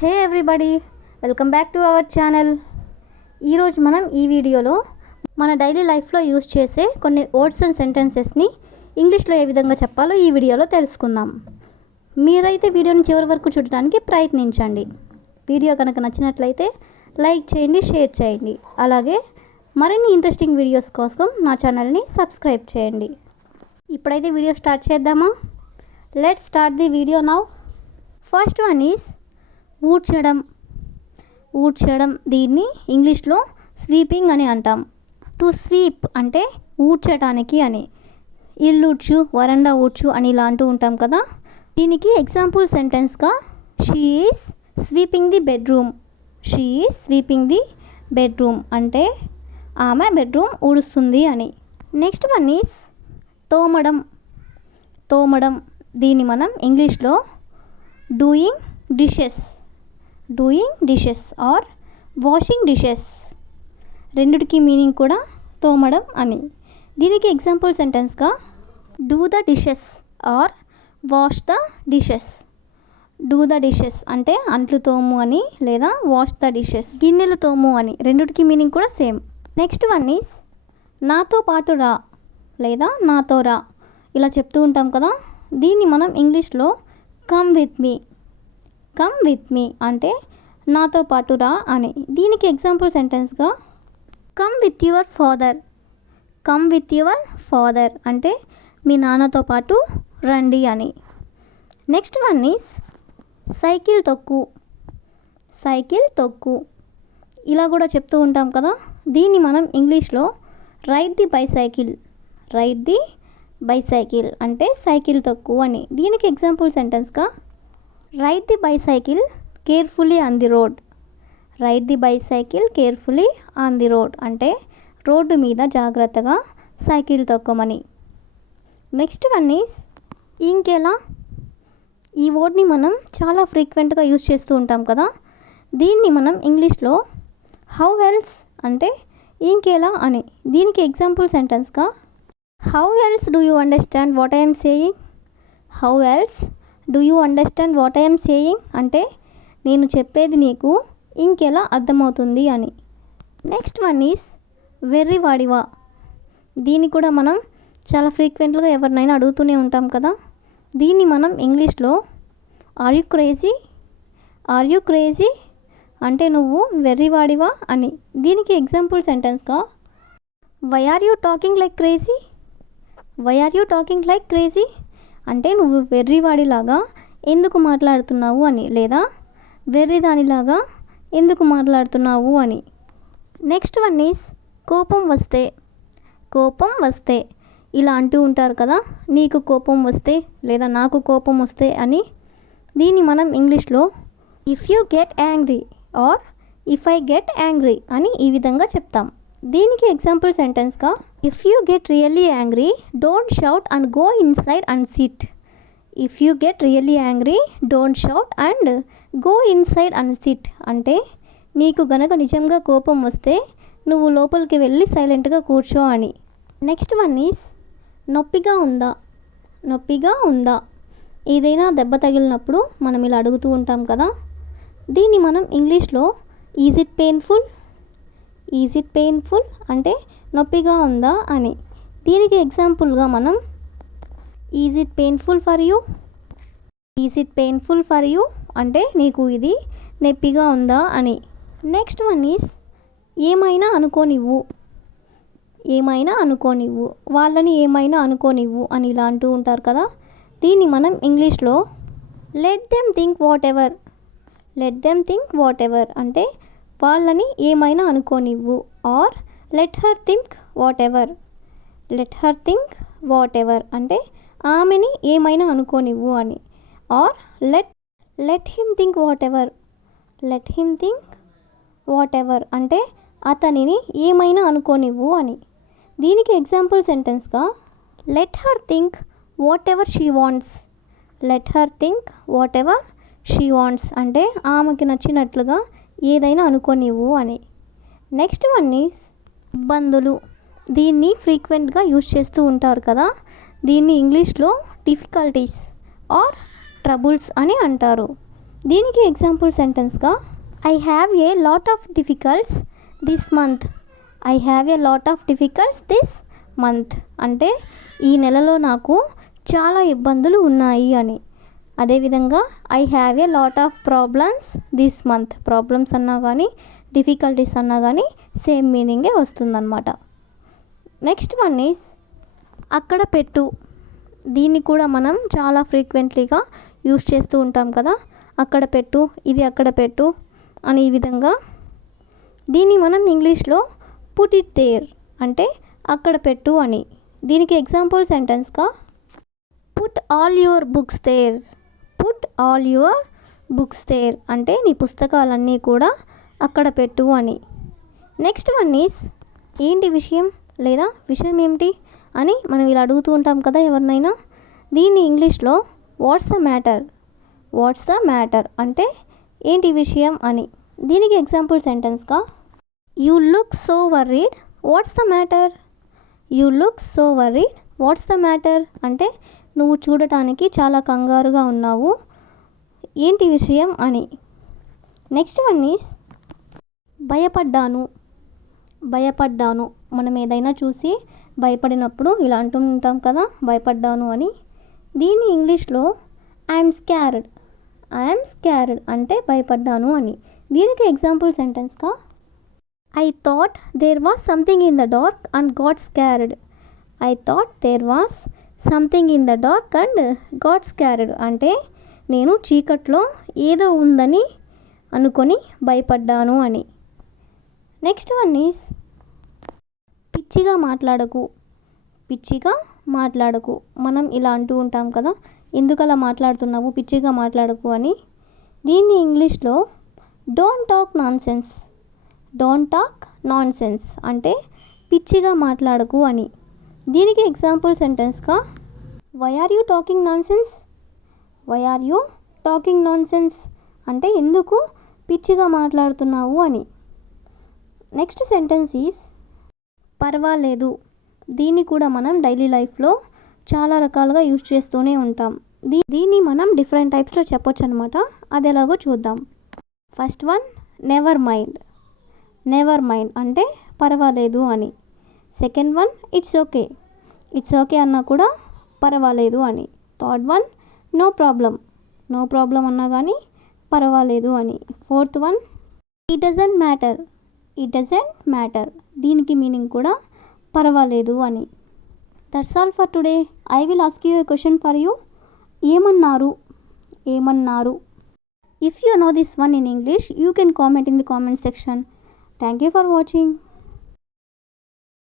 Hey everybody, welcome back to our channel. ఈరోజు మనం ఈ వీడియోలో మన డైలీ లైఫ్లో యూజ్ చేసే కొన్ని వర్డ్స్ అండ్ సెంటెన్సెస్ని ఇంగ్లీష్లో ఏ విధంగా చెప్పాలో ఈ వీడియోలో తెలుసుకుందాం. మీరైతే వీడియోని చివరి వరకు చూడడానికి ప్రయత్నించండి. వీడియో కనుక నచ్చినట్లయితే లైక్ చేయండి, షేర్ చేయండి. అలాగే మరిన్ని ఇంట్రెస్టింగ్ వీడియోస్ కోసం నా ఛానల్ని సబ్స్క్రైబ్ చేయండి. ఇప్పుడైతే వీడియో స్టార్ట్ చేద్దామా? Let's start the video now. First one is ఊడ్చడం. ఊడ్చడం దీన్ని ఇంగ్లీష్లో స్వీపింగ్ అని అంటాం. టు స్వీప్ అంటే ఊడ్చడానికి అని. ఇల్లు ఊడ్చు, వరండా ఊడ్చు అని ఇలా అంటూ ఉంటాం కదా. దీనికి ఎగ్జాంపుల్ సెంటెన్స్గా she is sweeping the bedroom. She is sweeping the bedroom అంటే ఆమె బెడ్రూమ్ ఊడుస్తుంది అని. నెక్స్ట్ వన్ ఈజ్ తోమడం. తోమడం దీన్ని మనం ఇంగ్లీష్లో doing dishes, doing dishes or washing dishes, రెండిటికి మీనింగ్ కూడా తోమడం అని. దీనికి ఎగ్జాంపుల్ సెంటెన్స్గా do the dishes or wash the dishes. Do the dishes అంటే అంట్లు తోము అని, లేదా వాష్ ద డిషెస్ గిన్నెలు తోము అని, రెండిటికి మీనింగ్ కూడా సేమ్. నెక్స్ట్ వన్ ఈజ్ నాతో పాటు రా లేదా నాతో రా ఇలా చెప్తూ ఉంటాం కదా. దీన్ని మనం ఇంగ్లీష్లో come with me, come with me అంటే నాతో పాటు రా అని. దీనికి ఎగ్జాంపుల్ సెంటెన్స్గా come with your father. Come with your father అంటే మీ నాన్నతో పాటు రండి అని. నెక్స్ట్ వన్ ఈజ్ సైకిల్ తొక్కు. సైకిల్ తొక్కు ఇలా కూడా చెప్తూ ఉంటాం కదా. దీన్ని మనం ఇంగ్లీష్లో ride the bicycle, ride the bicycle అంటే సైకిల్ తొక్కు అని. దీనికి ఎగ్జాంపుల్ సెంటెన్స్గా ride the bicycle carefully on the road. Ride the bicycle carefully on the road అంటే రోడ్డు మీద జాగ్రత్తగా సైకిల్ తొక్కమని. నెక్స్ట్ వన్ ఈజ్ ఇంకెలా. ఈ వర్డ్ని మనం చాలా ఫ్రీక్వెంట్గా యూజ్ చేస్తూ ఉంటాం కదా. దీన్ని మనం ఇంగ్లీష్లో హౌ ఎల్స్ అంటే ఇంకెలా అని. దీనికి ఎగ్జాంపుల్ సెంటెన్స్గా how else do you understand what I'm saying. How else do you understand what I'm saying అంటే నేను చెప్పేది నీకు ఇంకెలా అర్థమవుతుంది అని. నెక్స్ట్ వన్ ఈజ్ వెర్రివాడివా. దీన్ని కూడా మనం చాలా ఫ్రీక్వెంట్గా ఎవరినైనా అడుగుతూనే ఉంటాం కదా. దీన్ని మనం ఇంగ్లీష్లో are you crazy, are you crazy అంటే నువ్వు వెర్రివాడివా అని. దీనికి ఎగ్జాంపుల్ సెంటెన్స్గా why are you talking like crazy. Why are you talking like crazy అంటే నువ్వు వెర్రివాడిలాగా ఎందుకు మాట్లాడుతున్నావు అని, లేదా వెర్రిదానిలాగా ఎందుకు మాట్లాడుతున్నావు అని. నెక్స్ట్ వన్ ఈజ్ కోపం వస్తే. కోపం వస్తే ఇలా అంటూ ఉంటారు కదా. నీకు కోపం వస్తే లేదా నాకు కోపం వస్తే అని. దీన్ని మనం ఇంగ్లీష్లో if you get angry or if I get angry అని ఈ విధంగా చెప్తాం. దీనికి ఎగ్జాంపుల్ సెంటెన్స్గా if you get really angry don't shout and go inside and sit. If you get really angry don't shout and go inside and sit అంటే నీకు గనక నిజంగా కోపం వస్తే నువ్వు లోపలికి వెళ్ళి సైలెంట్గా కూర్చో అని. నెక్స్ట్ వన్ ఈజ్ నొప్పిగా ఉందా. నొప్పిగా ఉందా ఏదైనా దెబ్బ తగిలినప్పుడు మనం ఇలా అడుగుతూ ఉంటాం కదా. దీన్ని మనం ఇంగ్లీష్లో is it painful, is it painful అంటే నొప్పిగా ఉందా అని. దీనికి ఎగ్జాంపుల్గా మనం is it painful for you, is it painful for you అంటే నీకు ఇది నొప్పిగా ఉందా అని. నెక్స్ట్ వన్ ఈజ్ ఏమైనా అనుకోనివ్వు. ఏమైనా అనుకోనివ్వు, వాళ్ళని ఏమైనా అనుకోనివ్వు అని ఇలా అంటూ ఉంటారు కదా. దీన్ని మనం ఇంగ్లీష్లో let them think whatever, let them think whatever అంటే వాళ్ళని ఏమైనా అనుకోనివ్వు. Or let her think whatever, let her think whatever అంటే ఆమెని ఏమైనా అనుకోనివ్వు అని. Or let him think whatever, let him think whatever అంటే అతనిని ఏమైనా అనుకోనివ్వు అని. దీనికి ఎగ్జాంపుల్ సెంటెన్స్గా let her think whatever she wants. Let her think whatever she wants అంటే ఆమెకి నచ్చినట్లుగా ఏదైనా అనుకోనివ్వు అని. నెక్స్ట్ వన్ ఈజ్ ఇబ్బందులు. దీన్ని ఫ్రీక్వెంట్గా యూజ్ చేస్తూ ఉంటారు కదా. దీన్ని ఇంగ్లీష్లో డిఫికల్టీస్ ఆర్ ట్రబుల్స్ అని అంటారు. దీనికి ఎగ్జాంపుల్ సెంటెన్స్గా I have a lot of difficults this month. I have a lot of difficults this month అంటే ఈ నెలలో నాకు చాలా ఇబ్బందులు ఉన్నాయి అని. అదేవిధంగా I have a lot of problems this month. Problems అన్నా కానీ డిఫికల్టీస్ అన్నా కానీ సేమ్ మీనింగే వస్తుందన్నమాట. నెక్స్ట్ వన్ ఈజ్ అక్కడ పెట్టు. దీన్ని కూడా మనం చాలా ఫ్రీక్వెంట్లీగా యూస్ చేస్తూ ఉంటాం కదా. అక్కడ పెట్టు, ఇది అక్కడ పెట్టు అని ఈ విధంగా. దీన్ని మనం ఇంగ్లీష్లో పుట్ ఇట్ దేర్ అంటే అక్కడ పెట్టు అని. దీనికి ఎగ్జాంపుల్ సెంటెన్స్గా put all your books there. Put all your books there అంటే నీ పుస్తకాలన్నీ కూడా అక్కడ పెట్టు అని. నెక్స్ట్ వన్ ఈజ్ ఏంటి విషయం లేదా విషయం ఏమిటి అని మనం ఇలా అడుగుతూ ఉంటాం కదా ఎవరినైనా. దీన్ని ఇంగ్లీష్లో what's the matter. What's the matter అంటే ఏంటి విషయం అని. దీనికి ఎగ్జాంపుల్ సెంటెన్స్గా you look so worried what's the matter. You look so worried what's the matter అంటే నువ్వు చూడటానికి చాలా కంగారుగా ఉన్నావు, ఏంటి విషయం అని. నెక్స్ట్ వన్ ఈజ్ భయపడ్డాను. భయపడ్డాను మనం ఏదైనా చూసి భయపడినప్పుడు ఇలా అంటూ ఉంటాం కదా భయపడ్డాను అని. దీన్ని ఇంగ్లీష్లో ఐఎమ్ స్కార్డ్. ఐఎమ్ స్కార్డ్ అంటే భయపడ్డాను అని. దీనికి ఎగ్జాంపుల్ సెంటెన్స్గా I thought there was something in the dark and got scared. I thought there was something in the dark and got scared అంటే నేను చీకట్లో ఏదో ఉందని అనుకొని భయపడ్డాను అని. నెక్స్ట్ వన్ ఈజ్ పిచ్చిగా మాట్లాడకు. పిచ్చిగా మాట్లాడకు మనం ఇలా అంటూ ఉంటాం కదా, ఎందుకు అలా మాట్లాడుతున్నావు, పిచ్చిగా మాట్లాడకు అని. దీన్ని ఇంగ్లీష్లో don't talk nonsense. Don't talk nonsense అంటే పిచ్చిగా మాట్లాడకు అని. దీనికి ఎగ్జాంపుల్ సెంటెన్స్గా why are you talking nonsense. Why are you talking nonsense అంటే ఎందుకు పిచ్చిగా మాట్లాడుతున్నావు అని. నెక్స్ట్ సెంటెన్స్ ఈజ్ పర్వాలేదు. దీన్ని కూడా మనం డైలీ లైఫ్లో చాలా రకాలుగా యూజ్ చేస్తూనే ఉంటాం. దీన్ని మనం డిఫరెంట్ టైప్స్లో చెప్పొచ్చు అనమాట. అది ఎలాగో చూద్దాం. First one never mind. Never mind అంటే పర్వాలేదు అని. Second one it's okay. It's okay అన్నా కూడా పర్వాలేదు అని. Third one no problem. No problem అన్నా కానీ పర్వాలేదు అని. Fourth one it doesn't matter. It doesn't matter దీనికి మీనింగ్ కూడా పర్వాలేదు అని. That's all for today. I will ask you a question for you. ఏమన్నారు. ఏమన్నారు. If you know this one in English you can comment in the comment section. Thank you for watching.